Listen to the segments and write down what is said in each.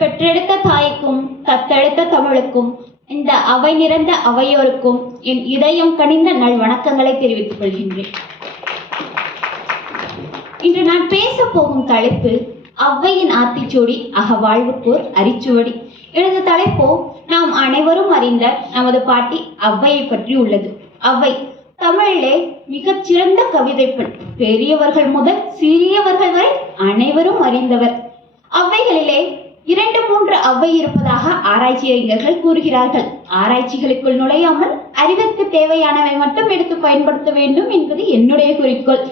பெற்றெடுத்த தாய்க்கும் தத்தெடுத்த தமிழுக்கும் இந்த அவை நிறைந்த அவையோருக்கும் என் இதயம் கனிந்த நல் வணக்கங்களை தெரிவித்துக் கொள்கின்றேன். இன்று நான் பேச போகும் தலைப்பு ஔவையின் ஆத்திச்சூடி அகவாழ்வுக்கோர் அரிச்சுவடி. எனது தலைப்போ நாம் அனைவரும் அறிந்த நமது பாட்டி ஔவையை பற்றி உள்ளது. ஔவை தமிழிலே மிகச் சிறந்த கவிதை பெண். பெரியவர்கள் முதல் சிறியவர்கள் வரை அனைவரும் அறிந்தவர். ஔவைகளிலே 2-3 ஔவை இருப்பதாக ஆராய்ச்சியறிஞர்கள் கூறுகிறார்கள். ஆராய்ச்சிகளுக்குள் நுழையாமல் அறிவிற்கு தேவையானவை மட்டும் எடுத்து பயன்படுத்த வேண்டும் என்பது என்னுடைய குறிக்கோள்.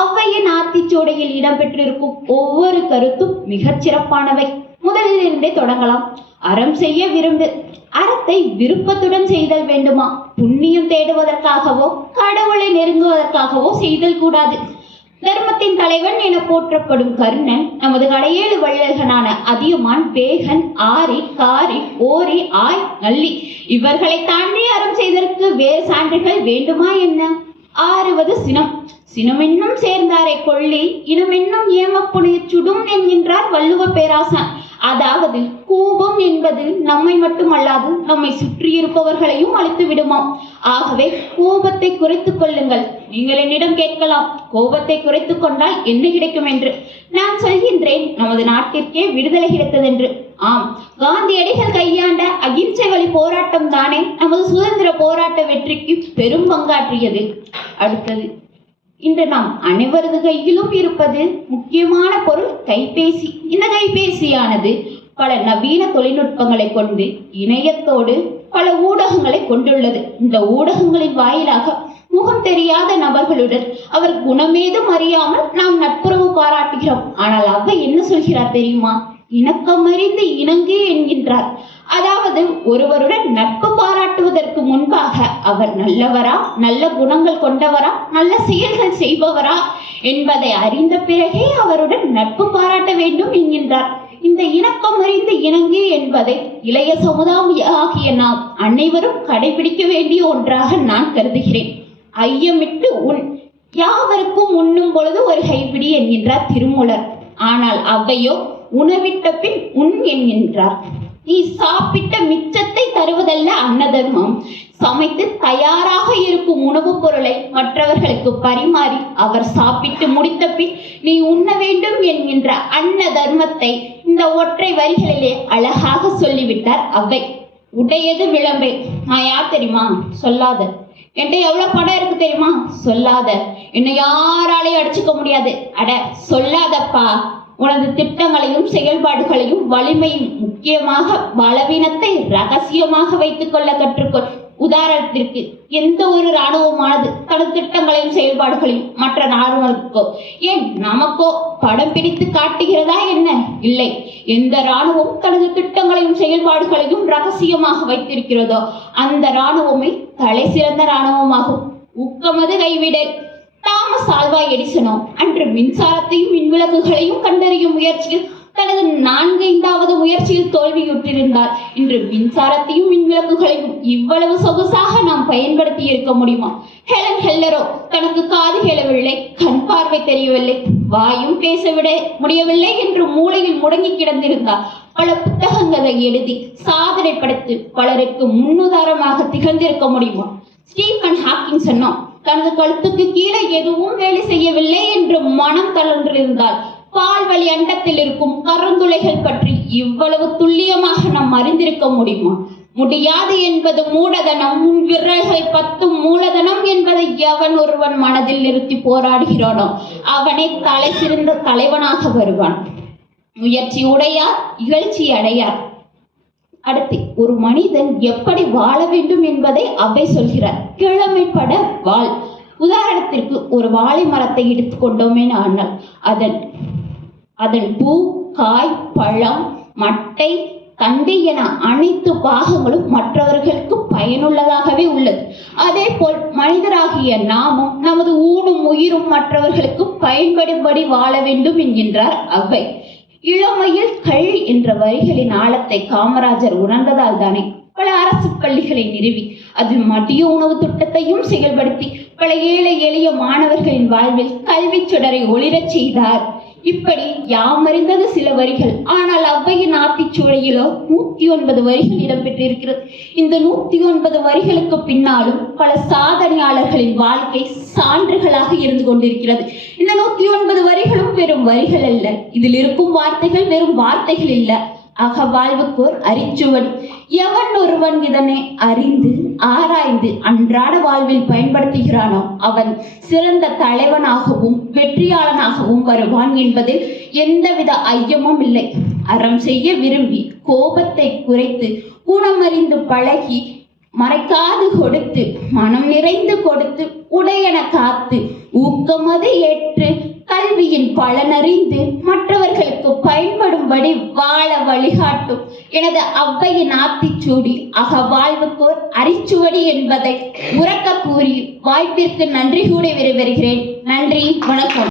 ஔவையின் ஆத்திச்சூடியில் இடம்பெற்றிருக்கும் ஒவ்வொரு கருத்தும் மிகச் சிறப்பானவை. முதலில் இருந்தே தொடங்கலாம். அறம் செய்ய விரும்பு. அறத்தை விருப்பத்துடன் செய்தல் வேண்டுமா? புண்ணியம் தேடுவதற்காகவோ கடவுளை நெருங்குவதற்காகவோ செய்தல் கூடாது. தர்மத்தின் தலைவன் என போற்றப்படும் கர்ணன் நமது கடையேழு வள்ளல்களான அதியமான், பேகன், ஆரி, காரி, ஓரி, ஆய், நல்லி இவர்களை தாண்டி அறம் செய்ததற்கு வேறு சான்றுகள் வேண்டுமா என்ன? ஆறுவது சினம். சினமென்னும் சேர்ந்தாரை கொள்ளி இனமென்னும் ஏமப்புனைய சுடும் என்கின்றார் வள்ளுவ பேராசான். அதாவது கோபம் என்பது நம்மை மட்டுமல்லாது நம்மை சுற்றியிருப்பவர்களையும் அழித்து விடுமாம். ஆகவே கோபத்தை குறைத்துக் கொள்ளுங்கள். நீங்கள் என்னிடம் கேட்கலாம், கோபத்தை குறைத்துக் கொண்டால் என்ன கிடைக்கும் என்று. நான் சொல்கின்றேன், நமது நாட்டிற்கே விடுதலை கிடைத்ததென்று. ஆம், காந்தியடிகள் கையாண்ட அகிம்சை வழி போராட்டம் தானே நமது சுதந்திர போராட்ட வெற்றிக்கு பெரும் பங்காற்றியது. அடுத்தது, இன்று நாம் அனைவரது கையிலும் இருப்பது முக்கியமான பொருள் கைபேசி. இந்த கைபேசியானது பல நவீன தொழில்நுட்பங்களை கொண்டு இணையத்தோடு பல ஊடகங்களை கொண்டுள்ளது. இந்த ஊடகங்களின் வாயிலாக முகம் தெரியாத நபர்களுடன் அவர் குணமேதும் அறியாமல் நாம் நட்புறவு பாராட்டுகிறோம். ஆனால் ஔவை என்ன சொல்கிறார் தெரியுமா? இணக்கமறிந்து இணங்கு என்கின்றார். அதாவது ஒருவருடன் நட்பு பாராட்டுவதற்கு முன்பாக அவர் நல்லவரா, நல்ல குணங்கள் கொண்டவரா, நல்ல செயல்கள் செய்பவரா என்பதை அறிந்த பிறகே அவருடன் நட்பு பாராட்ட வேண்டும் என்கின்றார். இந்த இணக்கம் அறிந்து இணங்கு என்பதை இளைய சமுதாயம் ஆகிய நாம் அனைவரும் கடைபிடிக்க வேண்டிய ஒன்றாக நான் கருதுகிறேன். ஐயமிட்டு உண், யாவருக்கும் உண்ணும் பொழுது ஒரு கைப்பிடி என்கின்றார் திருமூலர். ஆனால் ஔவையோ உணவிட்ட பின் உண் என்கின்றார். நீ சாப்பிட்ட மிச்சத்தை தருவதல்ல அன்னதர்மம். சமைத்து தயாராக இருக்கும் உணவுப் பொருளை மற்றவர்களுக்கு பரிமாறி அவர் சாப்பிட்டு முடித்த பின் நீ உண்ண வேண்டும் என்கின்ற அன்ன தர்மத்தை இந்த ஒற்றை வரிகளிலே அழகாக சொல்லிவிட்டார் ஔவை. உடையது விளம்பே. நான் யார் தெரியுமா? சொல்லாத. என்கிட்ட எவ்வளவு படம் இருக்கு தெரியுமா? சொல்லாத. என்னை யாராலையும் அடிச்சுக்க முடியாது. அட சொல்லாதப்பா. உனது திட்டங்களையும் செயல்பாடுகளையும் வலிமையும், முக்கியமாக பலவீனத்தை ரகசியமாக வைத்துக் கொள்ள கற்றுக்கொள். உதாரணத்திற்கு, எந்த ஒரு இராணுவமானது தனது திட்டங்களையும் செயல்பாடுகளையும் மற்ற இராணுவங்களுக்கோ ஏன் நமக்கோ படம் பிடித்து காட்டுகிறதா என்ன? இல்லை. எந்த இராணுவம் தனது திட்டங்களையும் செயல்பாடுகளையும் ரகசியமாக வைத்திருக்கிறதோ அந்த இராணுவமே தலை சிறந்த இராணுவமாகும். ஊக்கமது கைவிடு. தாமஸ் ஆல்வா எடிசனோ அன்று மின்சாரத்தையும் மின்விளக்குகளையும் கண்டறியும் முயற்சியில் தனது 4-5வது முயற்சியில் தோல்வியுற்றிருந்தார். இன்று மின்சாரத்தையும் மின்விளக்குகளையும் இவ்வளவு சொகுசாக நாம் பயன்படுத்தி இருக்க முடியுமா? ஹெலன் கெல்லரோ தனக்கு காது கேளவில்லை, கண் பார்வை தெரியவில்லை, வாயும் பேசவிட முடியவில்லை என்று மூளையில் முடங்கி கிடந்திருந்தார். பல புத்தகங்களை எழுதி சாதனை படைத்து பலருக்கு முன்னுதாரணமாக திகழ்ந்திருக்க முடியுமா? ஸ்டீஃபன் ஹாக்கிங் சொன்னோம், தனது கழுத்துக்கு கீழே எதுவும் வேலை செய்யவில்லை என்று மனம் தளர்ந்திருந்தால் பால்வழி அண்டத்தில் இருக்கும் கருந்துளைகள் பற்றி இவ்வளவு துல்லியமாக நாம் அறிந்திருக்க முடியுமா? முடியாது என்பது மூடதனம். விரல்கள் 10 மூலதனம் என்பதை எவன் ஒருவன் மனதில் நிறுத்தி போராடுகிறானோ அவனை தலை சிறந்த தலைவனாக வருவான். முயற்சி உடையார் இகழ்ச்சி அடையார். அடுத்து, ஒரு மனிதன் எப்படி வாழ வேண்டும் என்பதை ஔவை சொல்கிறார். கிழமைப்பட வாழ். உதாரணத்திற்கு, ஒரு வாழை மரத்தை எடுத்துக்கொண்டோமே ஆனால் அதன் பூ, காய், பழம், மட்டை, தண்டு என அனைத்து பாகங்களும் மற்றவர்களுக்கு பயனுள்ளதாகவே உள்ளது. அதே போல் மனிதராகிய நாமும் நமது ஊனும் உயிரும் மற்றவர்களுக்கு பயன்படும்படி வாழ வேண்டும் என்கின்றார் ஔவை. இளமையில் கள் என்ற வரிகளின் ஆழத்தை காமராஜர் உணர்ந்ததால் தானே பல அரசு பள்ளிகளை நிறுவி அதில் மதிய உணவு திட்டத்தையும் செயல்படுத்தி பல ஏழை எளிய மாணவர்களின் வாழ்வில் கல்வி சுடரை ஒளிரச் செய்தார். இப்படி யாமறிந்தது சில வரிகள். ஆனால் ஔவையின் ஆத்திச்சூடியிலோ 109 வரிகள் இடம்பெற்றிருக்கிறது. இந்த 109 வரிகளுக்கு பின்னாலும் பல சாதனையாளர்களின் வாழ்க்கை சான்றுகளாக இருந்து கொண்டிருக்கிறது. இந்த 109 வரிகளும் வெறும் வரிகள் அல்ல. இதில் இருக்கும் வார்த்தைகள் வெறும் வார்த்தைகள் இல்ல, அகவாழ்வுக்கோர் அரிச்சுவடி. எவன் ஒருவன் இதனை அறிந்து ஆராய்ந்து அன்றாட வாழ்வில் பயன்படுத்துகிறானோ அவன் சிறந்த தலைவனாகவும் வெற்றியாளனாகவும் வருவான் என்பதில் எந்தவித ஐயமும் இல்லை. அறம் செய்ய விரும்பி கோபத்தை குறைத்து குணமறிந்து பழகி மறைக்காது கொடுத்து மனம் நிறைந்து கொடுத்து உடையன காத்து ஊக்கமது ஏற்று கல்வியின் பலனறிந்து மற்றவர்களுக்கு பயன்படும்படி வாழ வழிகாட்டும் எனது ஔவையின் ஆத்திச்சூடி அகவாழ்வுக்கோர் அரிச்சுவடி என்பதை உரக்க கூறி வாய்ப்பிற்கு நன்றி கூறி விடைபெறுகிறேன். நன்றி, வணக்கம்.